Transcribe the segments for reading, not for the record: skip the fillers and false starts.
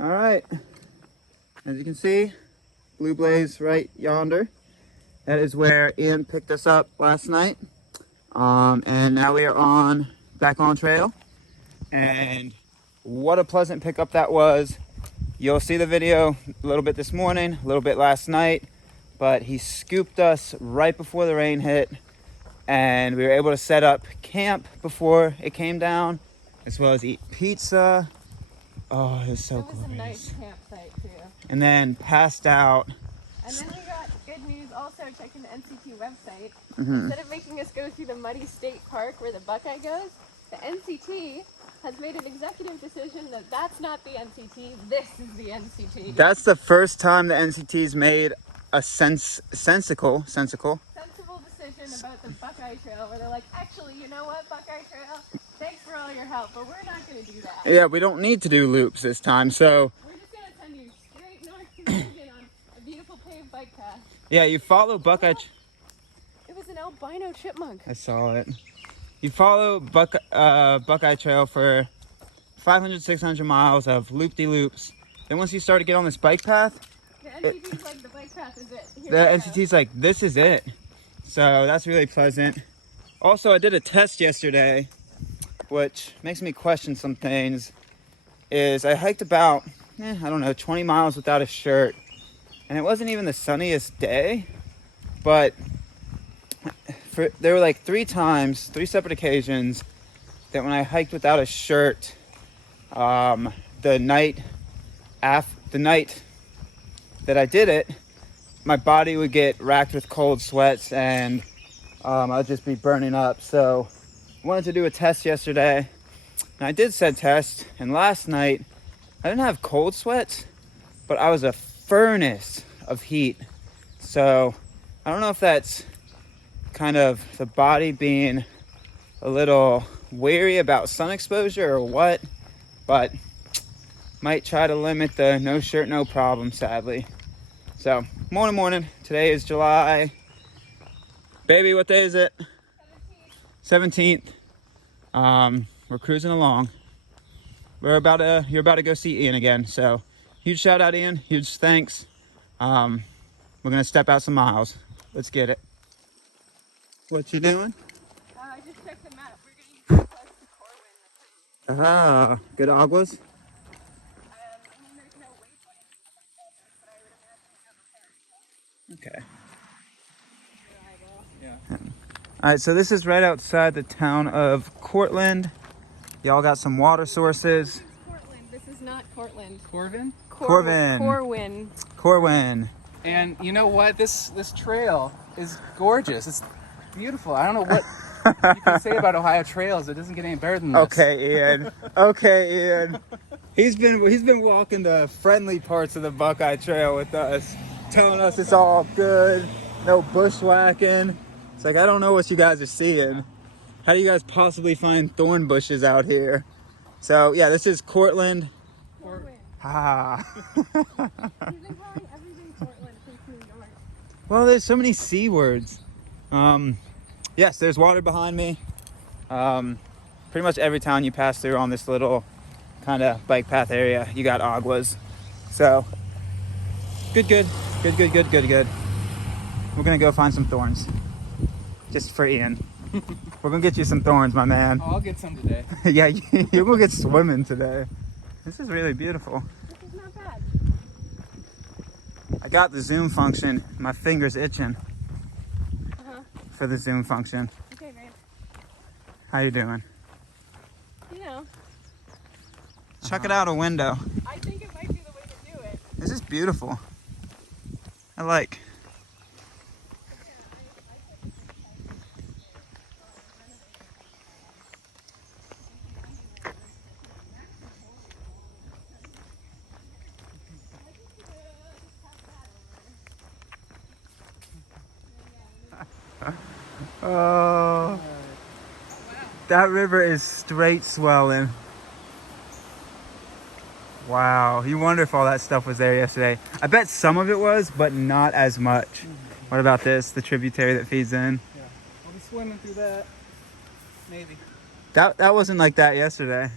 All right, as you can see, blue blaze right yonder. That is where Ian picked us up last night. And now we are back on trail. And what a pleasant pickup that was. You'll see the video a little bit this morning, a little bit last night, but he scooped us right before the rain hit, and we were able to set up camp before it came down, as well as eat pizza. Oh, it was so glorious. It was a nice campsite too. And then passed out. And then we got good news also checking the NCT website. Instead of making us go through the muddy state park where the Buckeye goes, the NCT has made an executive decision that that's not the NCT, this is the NCT. That's the first time the NCT's made a sensible decision about the Buckeye Trail, where they're like, actually, you know what, Buckeye Trail, thanks for all your help, but we're not going to do that. Yeah, we don't need to do loops this time, so... We're just going to send you straight north to Michigan on a beautiful paved bike path. Yeah, you follow Buckeye... It was an albino chipmunk. I saw it. You follow Buckeye Trail for 500, 600 miles of loop-de-loops. Then once you start to get on this bike path... The NCT's like, the bike path is it. The NCT's like, this is it. So that's really pleasant. Also, I did a test yesterday, which makes me question some things. Is I hiked about, I don't know, 20 miles without a shirt. And it wasn't even the sunniest day. But there were like 3 separate occasions, that when I hiked without a shirt, the night that I did it, my body would get racked with cold sweats and I'd just be burning up. So I wanted to do a test yesterday, and I did said test, and last night I didn't have cold sweats, but I was a furnace of heat. So I don't know if that's kind of the body being a little wary about sun exposure or what, but might try to limit the no shirt, no problem, sadly. So, morning. Today is July. Baby, what day is it? 17th. We're cruising along. You're about to go see Ian again. So, huge shout out, Ian. Huge thanks. We're gonna step out some miles. Let's get it. What you doing? I just checked the map. We're getting close to Corwin. Ah, good aguas. Okay. Yeah. All right, so this is right outside the town of Cortland. Y'all got some water sources. This is Cortland. This is not Cortland. Corvin? Corwin. And you know what? This trail is gorgeous. It's beautiful. I don't know what you can say about Ohio trails. It doesn't get any better than this. Okay, Ian. He's been walking the friendly parts of the Buckeye Trail with us, telling us it's all good, no bushwhacking. It's like, I don't know what you guys are seeing. How do you guys possibly find thorn bushes out here? So yeah, this is Cortland. Corwin. Ah. He's been calling everything Cortland since New York. Well, there's so many C words. Yes, there's water behind me. Pretty much every town you pass through on this little kind of bike path area, you got aguas. So good. We're gonna go find some thorns, just for Ian. We're gonna get you some thorns, my man. Oh, I'll get some today. Yeah, you're gonna get swimming today. This is really beautiful. This is not bad. I got the zoom function. My finger's itching for the zoom function. Okay, babe. How you doing? You know. Check it out a window. I think it might be the way to do it. This is beautiful. I like. Oh, that river is straight swelling. Wow, you wonder if all that stuff was there yesterday. I bet some of it was, but not as much. What about this, the tributary that feeds in? Yeah, I'll be swimming through that, maybe. That wasn't like that yesterday.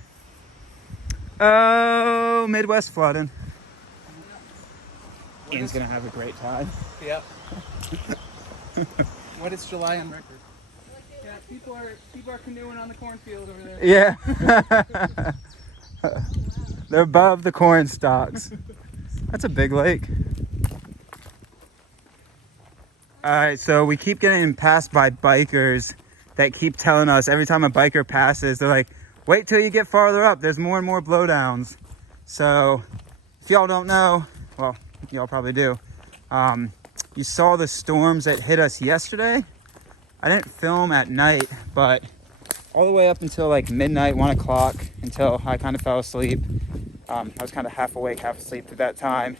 Oh, Midwest flooding. What Ian's is- gonna have a great time. Yep. What is July on record? Yeah, people are canoeing on the cornfield over there. Yeah. They're above the corn stalks. That's a big lake. All right, so we keep getting passed by bikers that keep telling us every time a biker passes, they're like, wait till you get farther up. There's more and more blowdowns. So if y'all don't know, well, y'all probably do. You saw the storms that hit us yesterday. I didn't film at night, but all the way up until like midnight, 1 o'clock, until I kind of fell asleep. I was kind of half awake, half asleep at that time.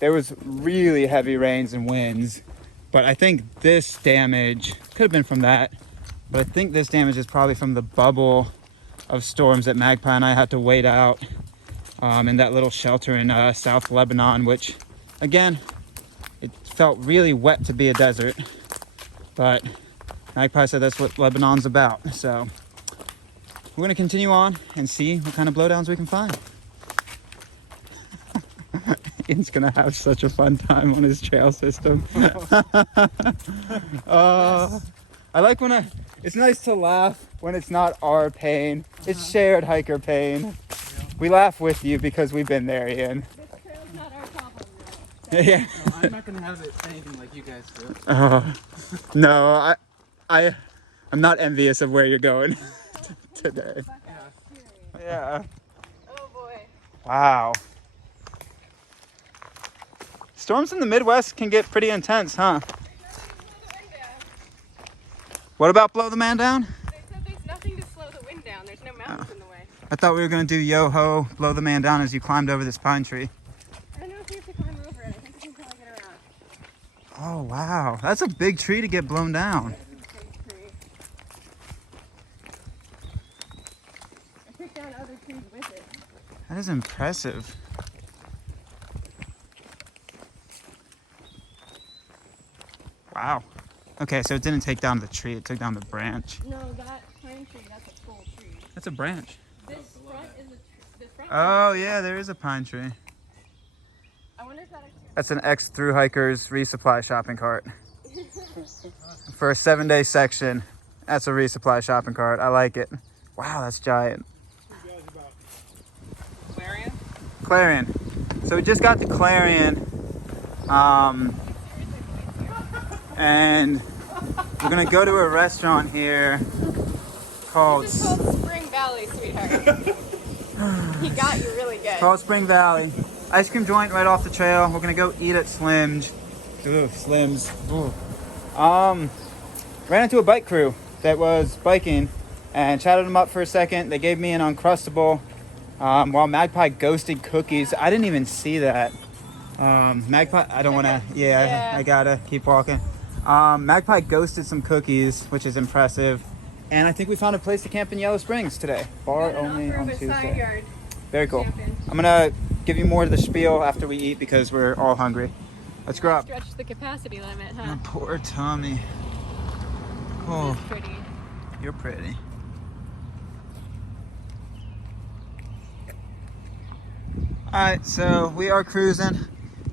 There was really heavy rains and winds, but I think this damage could have been from that. But I think this damage is probably from the bubble of storms that Magpie and I had to wait out in that little shelter in South Lebanon, which again, it felt really wet to be a desert, but Magpie said that's what Lebanon's about. So we're gonna continue on and see what kind of blowdowns we can find. Ian's gonna have such a fun time on his trail system. I like when it's nice to laugh when it's not our pain. It's shared hiker pain. Yeah. We laugh with you because we've been there, Ian. This trail's not our problem, though. Yeah. No, I'm not gonna have it anything like you guys do. No, I'm not envious of where you're going today. Yeah. Oh boy. Wow. Storms in the Midwest can get pretty intense, huh? What about blow the man down? They said there's nothing to slow the wind down. There's no mountains in the way. I thought we were gonna do yo-ho, blow the man down as you climbed over this pine tree. I don't know if we have to climb over it. I think we can probably get around. Oh, wow. That's a big tree to get blown down. It's a big tree. I took down other trees with it. That is impressive. Wow. Okay, so it didn't take down the tree, it took down the branch. No, that pine tree, that's a full tree. That's a branch. This front is this front. Oh, yeah, there is a pine tree. I wonder if that actually. That's an Thru Hikers resupply shopping cart. For a 7-day section, that's a resupply shopping cart. I like it. Wow, that's giant. Clarion? Clarion. So we just got to Clarion. And we're gonna go to a restaurant here called This is called Spring Valley, sweetheart. He got you really good. Spring Valley. Ice cream joint right off the trail. We're gonna go eat at Slim's. Ooh, Slim's. Ooh. Ran into a bike crew that was biking and chatted them up for a second. They gave me an Uncrustable while Magpie ghosted cookies. I didn't even see that. Magpie, I don't want to, Yeah. I gotta keep walking. Magpie ghosted some cookies, which is impressive. And I think we found a place to camp in Yellow Springs today. Bar Got an only offer on of a side Tuesday. yard Very cool. camping. I'm gonna give you more of the spiel after we eat because we're all hungry. Let's grow up. Stretch the capacity limit, huh? My poor tummy. Oh, That's pretty. you're pretty. Alright, so we are cruising.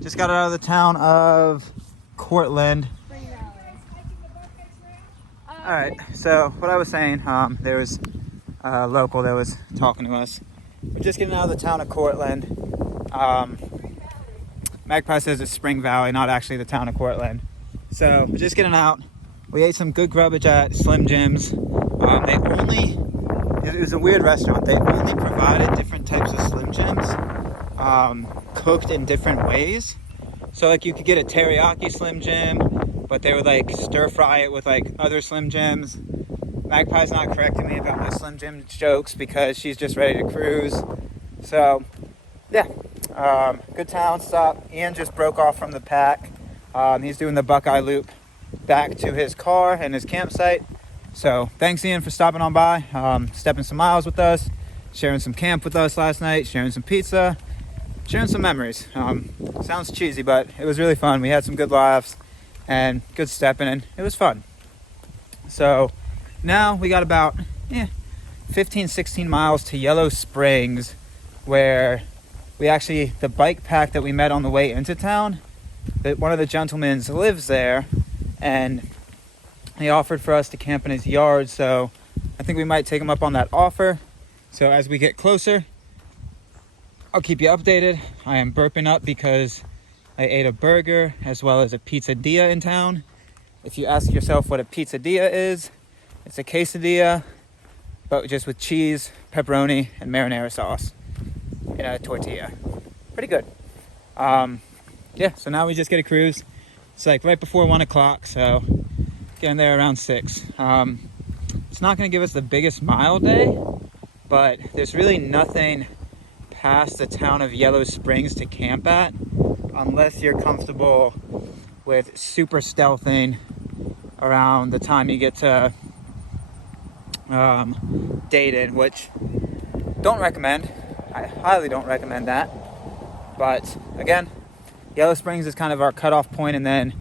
Just got out of the town of Cortland. Spring Valley. Alright, so what I was saying, there was a local that was talking to us. We're just getting out of the town of Cortland. Magpie says it's Spring Valley, not actually the town of Cortland. So we're just getting out. We ate some good grubbage at Slim Jim's. It was a weird restaurant. They only provided different types of Slim Jims, cooked in different ways. So like you could get a teriyaki Slim Jim, but they would like stir fry it with like other Slim Jims. Magpie's not correcting me about my Slim Jim jokes because she's just ready to cruise. So yeah, good town stop. Ian just broke off from the pack. He's doing the Buckeye Loop back to his car and his campsite. So thanks, Ian, for stopping on by, stepping some miles with us, sharing some camp with us last night, sharing some pizza, sharing some memories. Sounds cheesy, but it was really fun. We had some good laughs and good stepping, and it was fun. So now we got about 15, 16 miles to Yellow Springs. where the bike pack that we met on the way into town, that one of the gentlemen lives there, and he offered for us to camp in his yard, so I think we might take him up on that offer. So as we get closer, I'll keep you updated. I am burping up because I ate a burger as well as a pizzadilla in town. If you ask yourself what a pizzadilla is, it's a quesadilla, but just with cheese, pepperoni, and marinara sauce in a tortilla. Pretty good. Yeah, so now we just get a cruise. It's like right before 1 o'clock, so getting there around 6. It's not going to give us the biggest mile day, but there's really nothing past the town of Yellow Springs to camp at unless you're comfortable with super stealthing around the time you get to Dayton, which don't recommend. I highly don't recommend that. But again, Yellow Springs is kind of our cutoff point, and then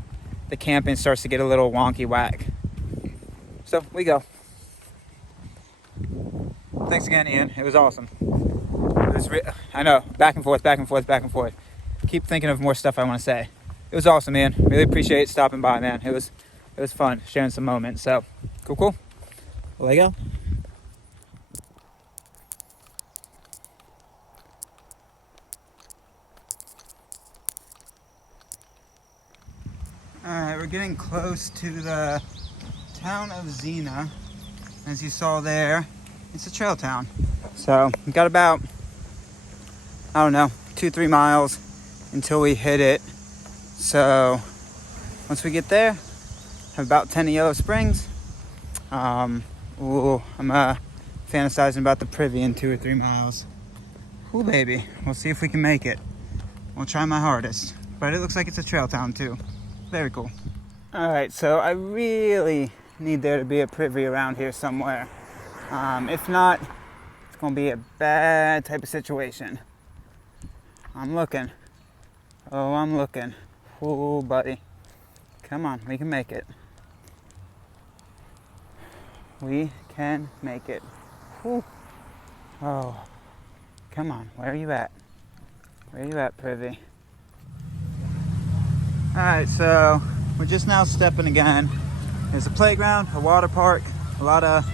the camping starts to get a little wonky whack. So we go. Thanks again, Ian. It was awesome. I know, back and forth. Keep thinking of more stuff I want to say. It was awesome, man. Really appreciate stopping by, man. It was fun sharing some moments. So cool. Well, go. Alright, we're getting close to the town of Xenia. As you saw there, it's a trail town. So we've got about, 2-3 miles until we hit it. So once we get there, have about 10 of Yellow Springs. I'm fantasizing about the Privy in 2 or 3 miles. Cool, baby. We'll see if we can make it. We'll try my hardest. But it looks like it's a trail town too. Very cool. Alright, so I really need there to be a Privy around here somewhere. If not, it's gonna be a bad type of situation. I'm looking. Oh, buddy. Come on, we can make it. We can make it. Whew. Oh, come on, where are you at? Privy? Alright, so we're just now stepping again. There's a playground, a water park, a lot of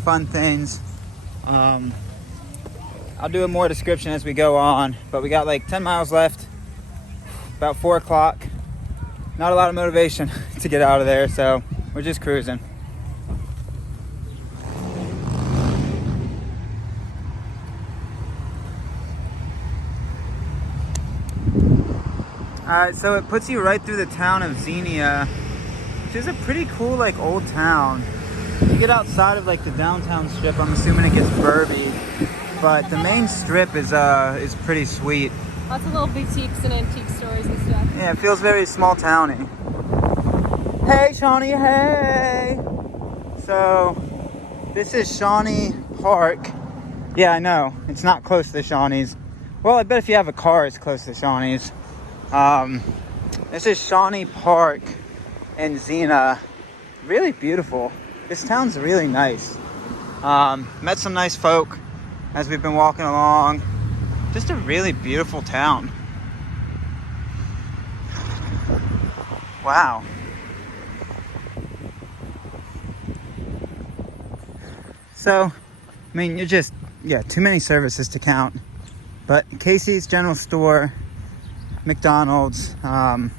fun things. I'll do a more description as we go on, but we got like 10 miles left, about 4 o'clock. Not a lot of motivation to get out of there, so we're just cruising. Alright, so it puts you right through the town of Xenia, which is a pretty cool, like, old town. You get outside of, like, the downtown strip, I'm assuming it gets burby, but the main strip is pretty sweet. Lots of little boutiques and antique stores and stuff. Yeah, it feels very small towny. Hey, Shawnee, hey! So, this is Shawnee Park. Yeah, I know, it's not close to the Shawnees. Well, I bet if you have a car, it's close to the Shawnees. This is Shawnee Park in Xenia. Really beautiful. This town's really nice. Met some nice folk as we've been walking along. Just a really beautiful town. Wow. So, I mean, you're just, too many services to count. But Casey's General Store, McDonald's, about,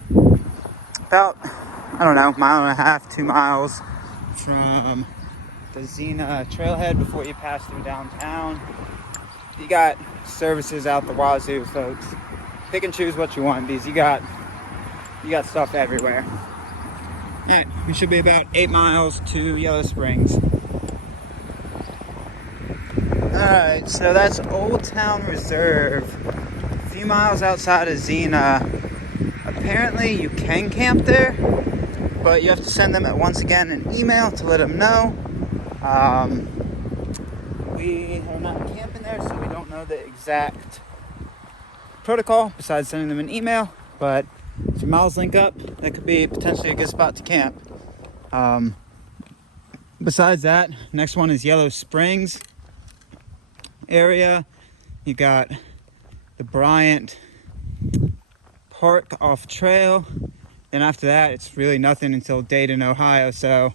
mile and a half, 2 miles from the Xenia trailhead before you pass through downtown. You got services out the wazoo, folks. Pick and choose what you want, because you got stuff everywhere. Alright, we should be about 8 miles to Yellow Springs. Alright, so that's Old Town Reserve. A few miles outside of Xenia. Apparently you can camp there, but you have to send them once again an email to let them know. We are not camping there, so we don't know the exact protocol besides sending them an email, but if your miles link up, that could be potentially a good spot to camp. Besides that, next one is Yellow Springs area. You got the Bryant Park off trail. And after that, it's really nothing until Dayton, Ohio. So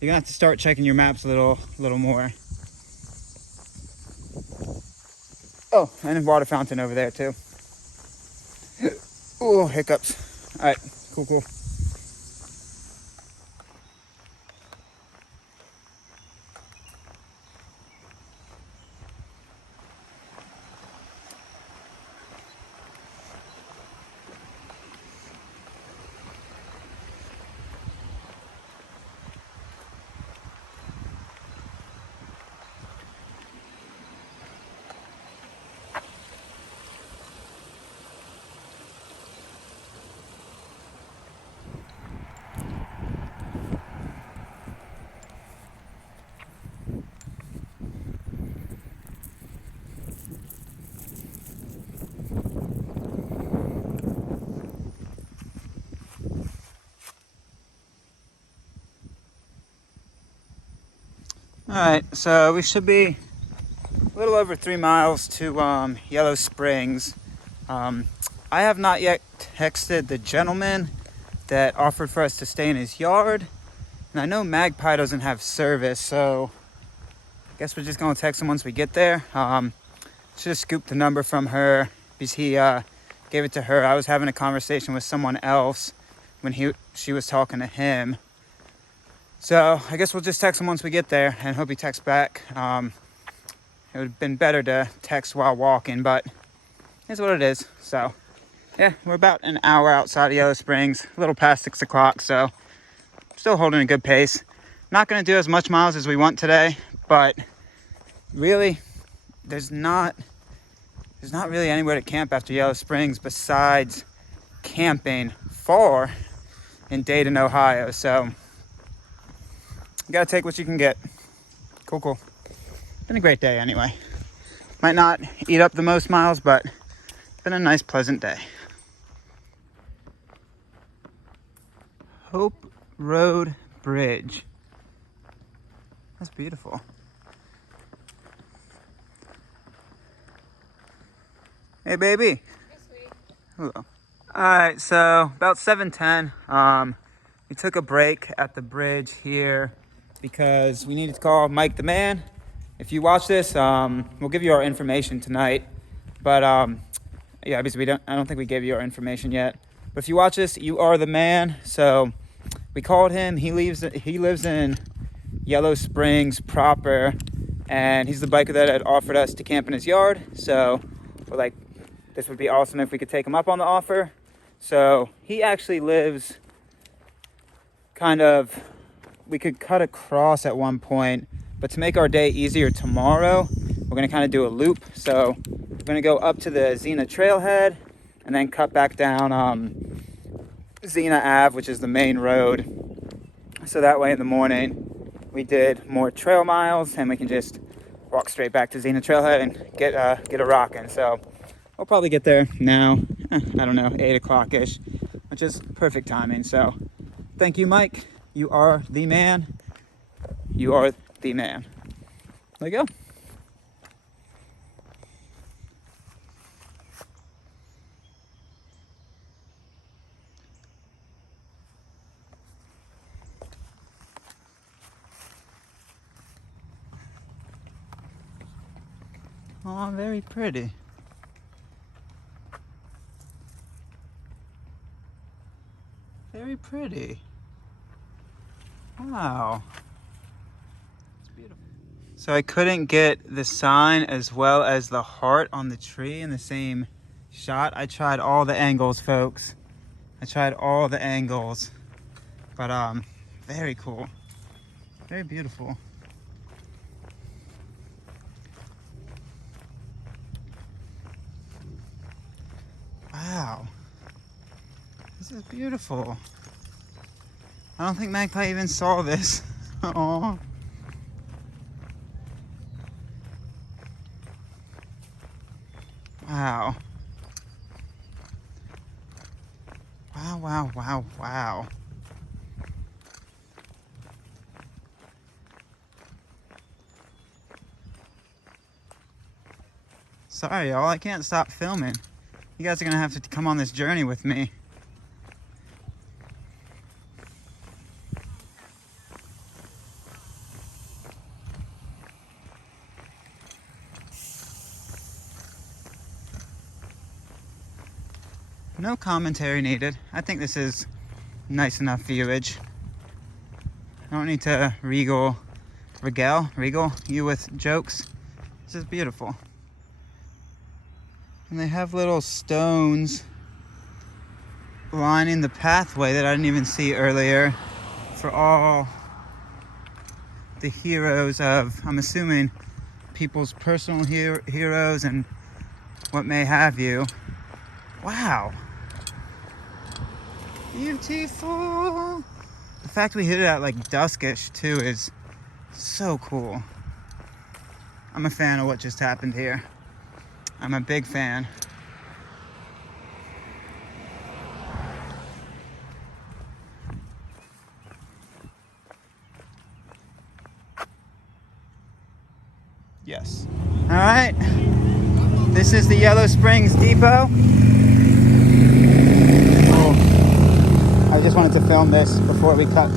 you're gonna have to start checking your maps a little more. Oh, and a water fountain over there too. Oh, hiccups. All right, cool. All right, so we should be a little over 3 miles to Yellow Springs. I have not yet texted the gentleman that offered for us to stay in his yard. And I know Magpie doesn't have service, so I guess we're just gonna text him once we get there. Should have scooped the number from her because he gave it to her. I was having a conversation with someone else when she was talking to him. So I guess we'll just text him once we get there and hope he texts back. It would have been better to text while walking, but it's what it is. So yeah, we're about an hour outside of Yellow Springs, a little past 6 o'clock, so still holding a good pace. Not gonna do as much miles as we want today, but really, there's not really anywhere to camp after Yellow Springs besides camping far in Dayton, Ohio. So you gotta take what you can get. Cool. Been a great day anyway. Might not eat up the most miles, but been a nice, pleasant day. Hope Road Bridge. That's beautiful. Hey, baby. Hey, sweet. Hello. All right, so about 7:10. We took a break at the bridge here because we needed to call Mike the man. If you watch this, we'll give you our information tonight. But yeah, because I don't think we gave you our information yet. But if you watch this, you are the man. So we called him. He lives in Yellow Springs proper, and he's the biker that had offered us to camp in his yard. So we're like, this would be awesome if we could take him up on the offer. So he actually lives we could cut across at one point, but to make our day easier tomorrow, we're gonna kind of do a loop. So we're gonna go up to the Xenia trailhead and then cut back down Xenia Ave, which is the main road. So that way in the morning we did more trail miles and we can just walk straight back to Xenia trailhead and get a rockin'. So we'll probably get there now, I don't know, 8 o'clock-ish, which is perfect timing. So thank you, Mike. You are the man. You are the man. There you go. Oh, very pretty. Very pretty. Wow. It's beautiful. So I couldn't get the sign as well as the heart on the tree in the same shot. I tried all the angles, folks. I tried all the angles. But very cool. Very beautiful. Wow. This is beautiful. I don't think Magpie even saw this. Aww. Wow. Wow. Sorry, y'all. I can't stop filming. You guys are going to have to come on this journey with me. No commentary needed. I think this is nice enough viewage. I don't need to regale you with jokes. This is beautiful. And they have little stones lining the pathway that I didn't even see earlier for all the heroes of, I'm assuming, people's personal heroes and what may have you. Wow. Beautiful. The fact we hit it at like duskish too is so cool. I'm a fan of what just happened here. I'm a big fan. Yes. All right. This is the Yellow Springs Depot. I just wanted to film this before we cut.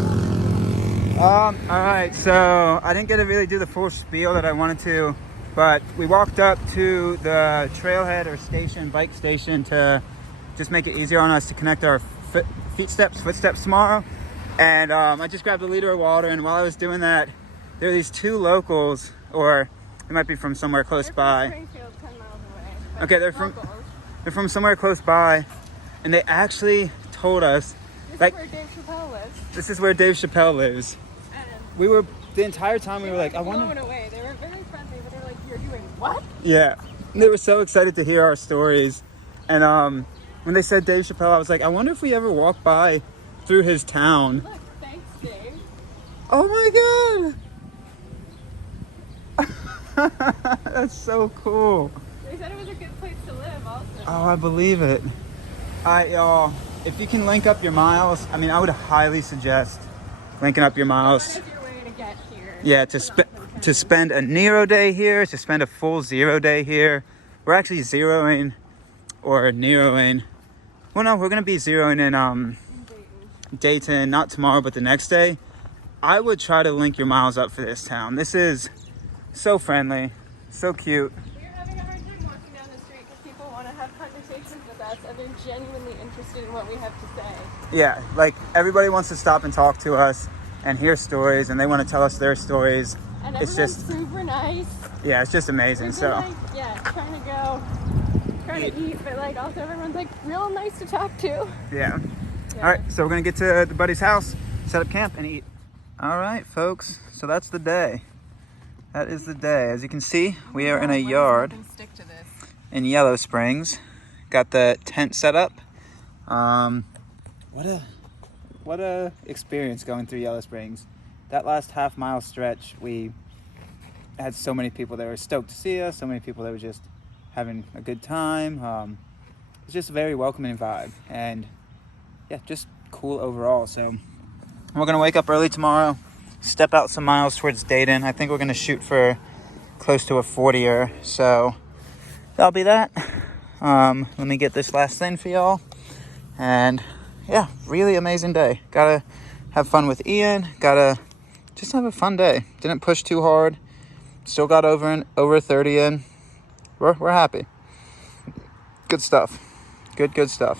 All right, so I didn't get to really do the full spiel that I wanted to, but we walked up to the trailhead or station, bike station, to just make it easier on us to connect our footsteps tomorrow. And I just grabbed a liter of water, and while I was doing that, there are these two locals, or they might be from somewhere close by. Springfield, 10 miles away. Okay, they're from somewhere close by, and they actually told us, This is where Dave Chappelle lives. This is where Dave Chappelle lives. And We were, the entire time we were like, I blown wonder. away. They were very friendly, but they were like, "You're doing what?" Yeah. And they were so excited to hear our stories. And when they said Dave Chappelle, I was like, I wonder if we ever walk by through his town. Look, thanks, Dave. Oh my God. That's so cool. They said it was a good place to live, also. Oh, I believe it. Y'all, if you can link up your miles, I mean, I would highly suggest linking up your miles. What is your way to get here? Yeah, to spend a Nero day here, to spend a full 0 day here. We're actually zeroing or Neroing. Well, no, we're gonna be zeroing in Dayton, not tomorrow, but the next day. I would try to link your miles up for this town. This is so friendly, so cute. We're having a hard time walking down the street because people want to have conversations with us and they're genuinely interested in what we have to say. Yeah, like everybody wants to stop and talk to us and hear stories, and they want to tell us their stories. And It's everyone's just, super nice. yeah, it's just amazing. We've been, So, like, yeah, trying to eat, but like also everyone's like real nice to talk to. yeah. All right, so we're gonna get to the buddy's house, set up camp, and eat. All right, folks. So that's the day. That is the day. As you can see, we are in a yard Stick to this. in Yellow Springs. Got the tent set up. What a experience going through Yellow Springs. That last half-mile stretch, we had so many people that were stoked to see us. So many people that were just having a good time. It's just a very welcoming vibe, and yeah, just cool overall. So we're gonna wake up early tomorrow, step out some miles towards Dayton. I think we're gonna shoot for close to a 40er, so that'll be that. Let me get this last thing for y'all, and yeah, really amazing day. Gotta have fun with Ian, gotta just have a fun day. Didn't push too hard, still got over 30 in. We're happy. Good stuff. Good stuff.